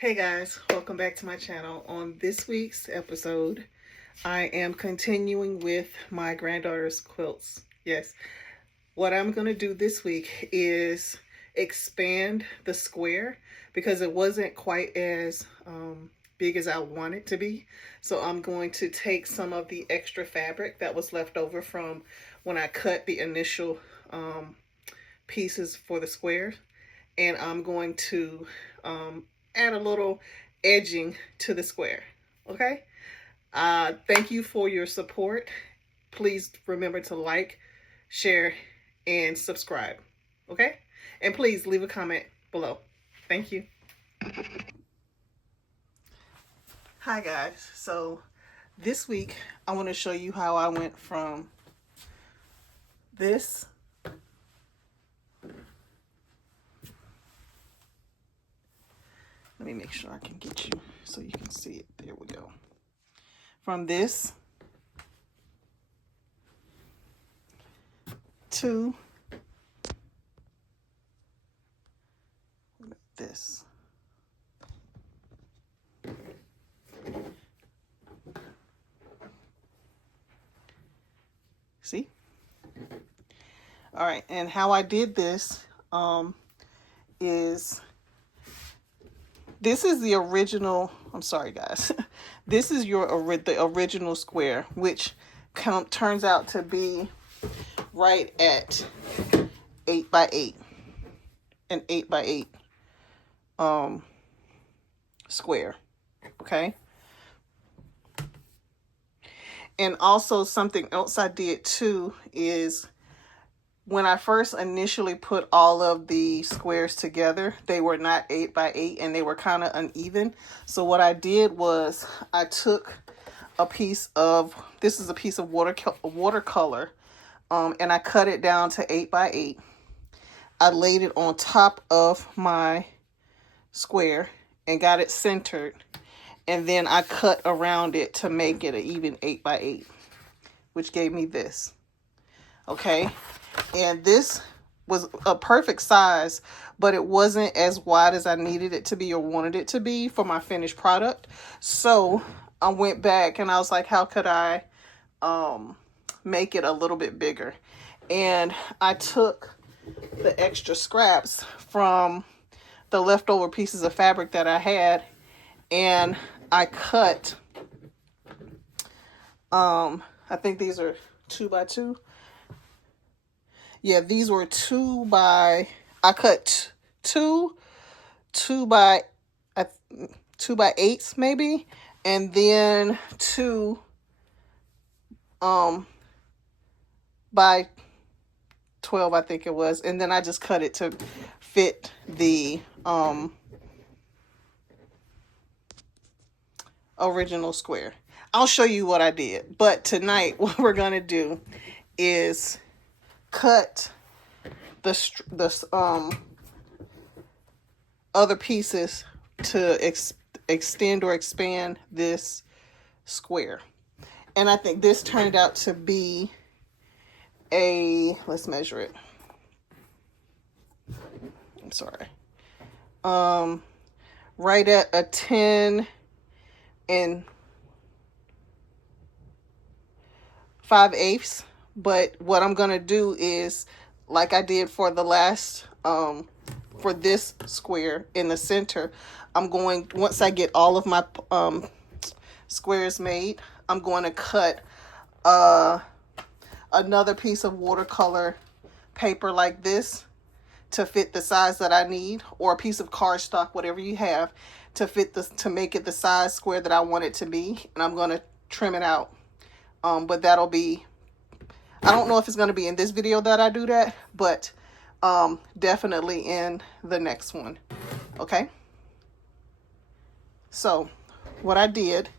Hey guys, welcome back to my channel. On this week's episode, I am continuing with my granddaughter's quilts. Yes, what I'm going to do this week is expand the square because it wasn't quite as big as I want it to be. So I'm going to take some of the extra fabric that was left over from when I cut the initial pieces for the square, and I'm going to add a little edging to the square. Okay, thank you for your support. Please remember to like, share, and subscribe. Okay, and please leave a comment below. Thank you. Hi guys, so this week I want to show you how I went from this let me make sure I can get you so you can see it. There we go. From this to this. See? All right, and how I did this is this is the original. I'm sorry, guys. This is the original square, which turns out to be right at 8 by 8, an 8 by 8 square. Okay. And also something else I did too is when I first initially put all of the squares together, they were not 8 by 8 and they were kind of uneven. So what I did was I took a piece of, this is a piece of watercolor, and I cut it down to 8 by 8. I laid it on top of my square and got it centered. And then I cut around it to make it an even 8 by 8, which gave me this. Okay. And this was a perfect size, but it wasn't as wide as I needed it to be or wanted it to be for my finished product. So I went back and I was like, how could I make it a little bit bigger? And I took the extra scraps from the leftover pieces of fabric that I had, and I cut, I think these are 2 by 2. Yeah, these were 2 by, I cut two by 8s maybe, and then 2 by 12, I think it was, and then I just cut it to fit the original square. I'll show you what I did, but tonight what we're gonna do is cut the other pieces to extend or expand this square. And I think this turned out to be let's measure it. I'm sorry. Right at a 10 and 5/8. But what I'm going to do is, like I did for the last, for this square in the center, once I get all of my squares made, I'm going to cut another piece of watercolor paper like this to fit the size that I need, or a piece of cardstock, whatever you have, to make it the size square that I want it to be. And I'm going to trim it out. But that'll be, I don't know if it's going to be in this video that I do that, but definitely in the next one. Okay. So what I did,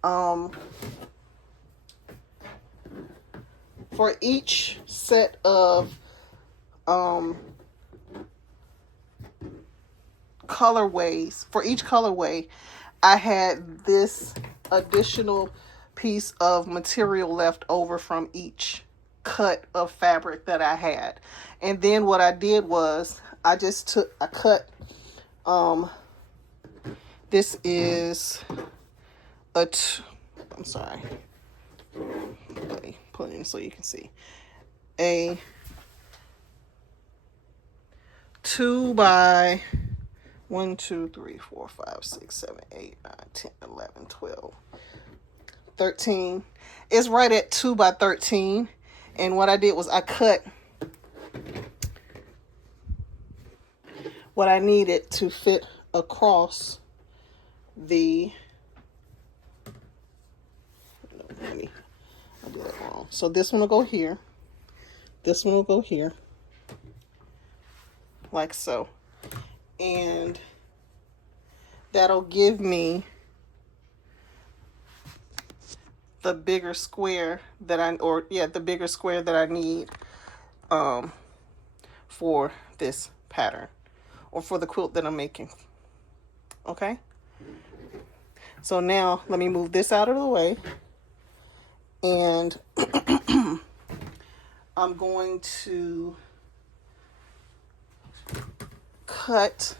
for each set of colorways, for each colorway, I had this additional piece of material left over from each cut of fabric that I had. And then what I did was I cut This is I'm sorry. Let me put it in so you can see. A 2 by 1, 2, 3, 4, 5, 6, 7, 8, 9, 10, 11, 12, 13. It's right at 2 by 13. And what I did was I cut what I needed to fit across the, I did that wrong. So this one will go here. This one will go here. Like so. And that'll give me the bigger square that the bigger square that I need for this pattern or for the quilt that I'm making. Okay? So now let me move this out of the way, and I'm going to cut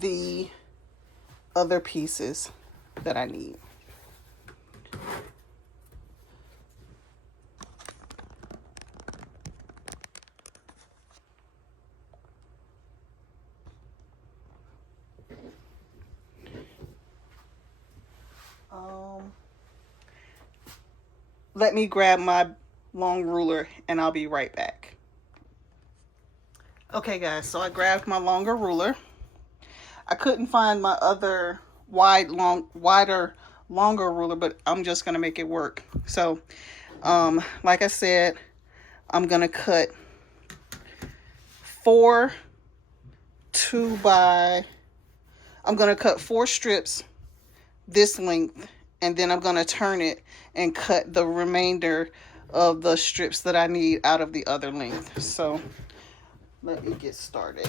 the other pieces that I need. Let me grab my long ruler and I'll be right back. Okay guys, so I grabbed my longer ruler. I couldn't find my other wider, longer ruler, but I'm just gonna make it work. So, like I said, I'm gonna cut 4 strips this length, and then I'm gonna turn it and cut the remainder of the strips that I need out of the other length. So let me get started.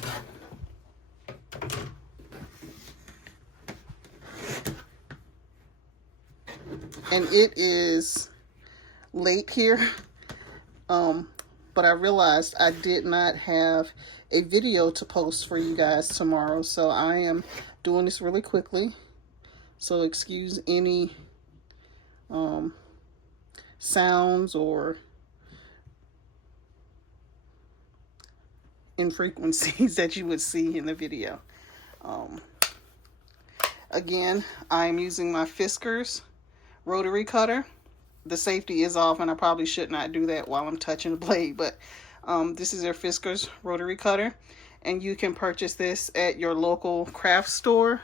And it is late here, but I realized I did not have a video to post for you guys tomorrow, so I am doing this really quickly. So excuse any sounds or infrequencies that you would see in the video. Again, I'm using my Fiskars rotary cutter. The safety is off, and I probably should not do that while I'm touching the blade, but this is their Fiskars rotary cutter, and you can purchase this at your local craft store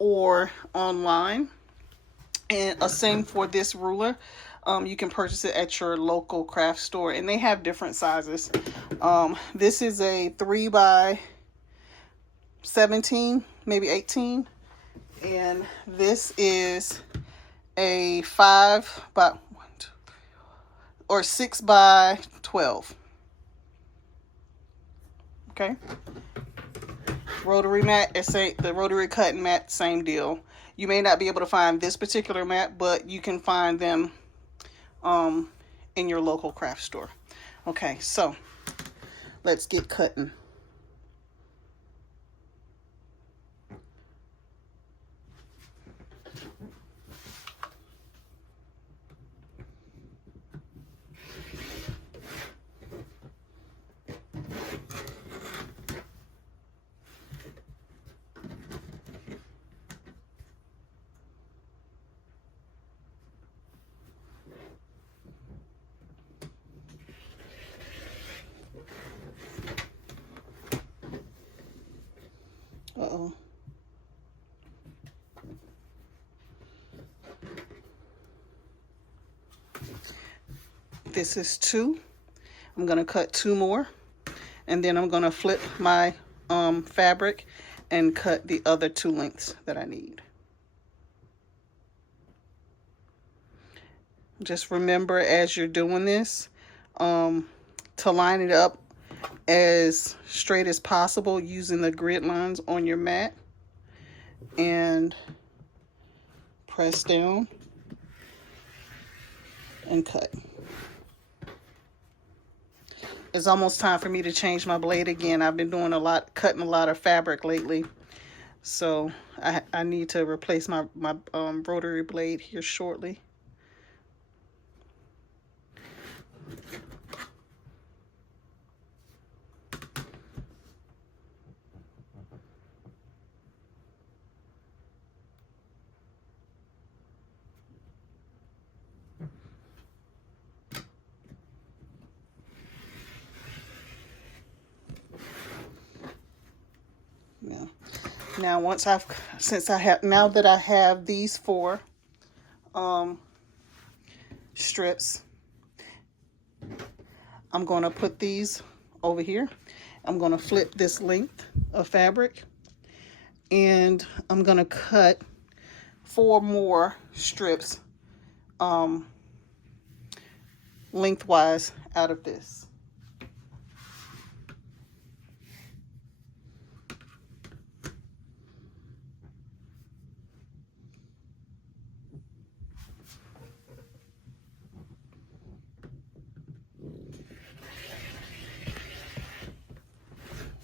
or online. And same for this ruler. You can purchase it at your local craft store, and they have different sizes. This is a 3 by 17, maybe 18, and this is a 5 by 1, 2, 3, or 6 by 12. Okay. Rotary mat, the rotary cutting mat, same deal. You may not be able to find this particular mat, but you can find them in your local craft store. Okay, so let's get cutting. Uh-oh. This is 2. I'm going to cut 2 more, and then I'm going to flip my fabric and cut the other 2 lengths that I need. Just remember as you're doing this to line it up as straight as possible using the grid lines on your mat, and press down and cut. It's almost time for me to change my blade again. I've been doing cutting a lot of fabric lately. So I need to replace my rotary blade here shortly. Yeah. Now now that I have these 4 strips, I'm going to put these over here. I'm going to flip this length of fabric, and I'm going to cut 4 more strips lengthwise out of this.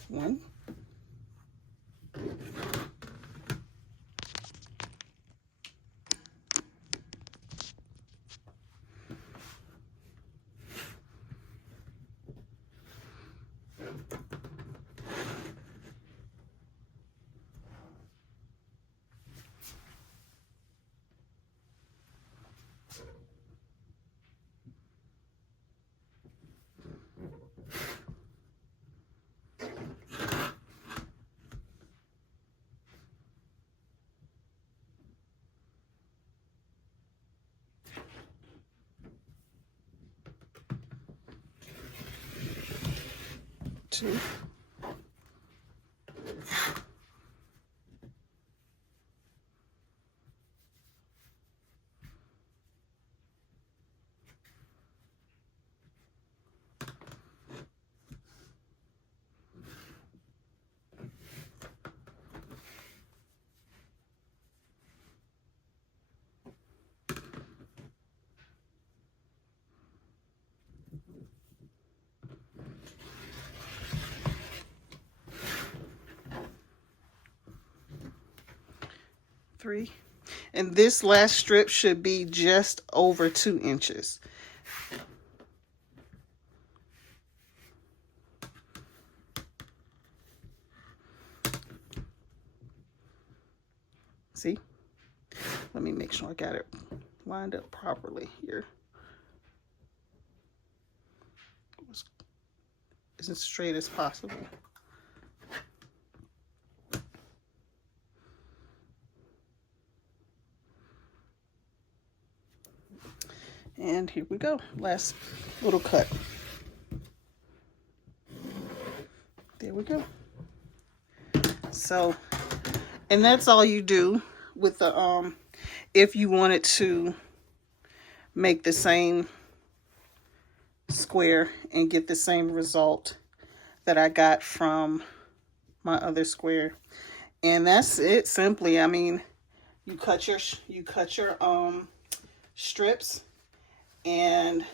One. 2. 3. And this last strip should be just over 2 inches. See? Let me make sure I got it lined up properly here. As straight as possible. And here we go. Last little cut. There we go. So, and that's all you do with the if you wanted to make the same square and get the same result that I got from my other square. And that's it, simply. I mean, you cut your strips, and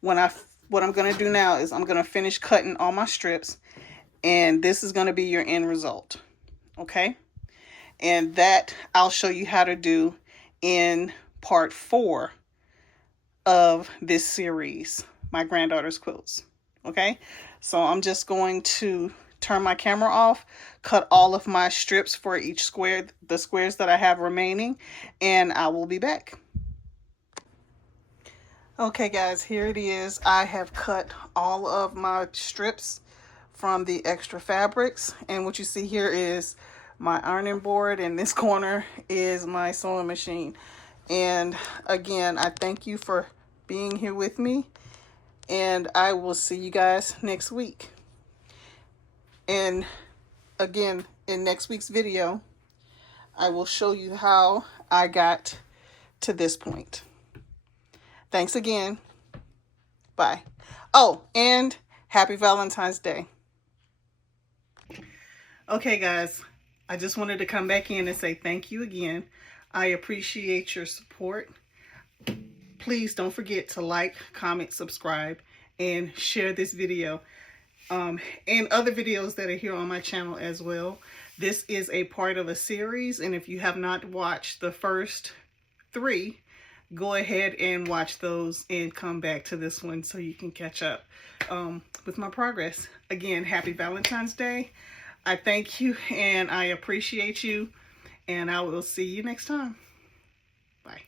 what I'm going to do now is I'm going to finish cutting all my strips, and this is going to be your end result. Okay? And that I'll show you how to do in part 4 of this series, my granddaughter's quilts. Okay? So I'm just going to turn my camera off, cut all of my strips for each square, the squares that I have remaining, and I will be back. Okay guys, here it is. I have cut all of my strips from the extra fabrics, and what you see here is my ironing board, and this corner is my sewing machine. And again, I thank you for being here with me, and I will see you guys next week. And again, in next week's video, I will show you how I got to this point. Thanks again. Bye. Oh, and happy Valentine's Day. Okay, guys, I just wanted to come back in and say thank you again. I appreciate your support. Please don't forget to like, comment, subscribe, and share this video. and other videos that are here on my channel as well. This is a part of a series, and if you have not watched the first 3, go ahead and watch those and come back to this one so you can catch up with my progress. Again, happy Valentine's Day. I thank you and I appreciate you, and I will see you next time. Bye.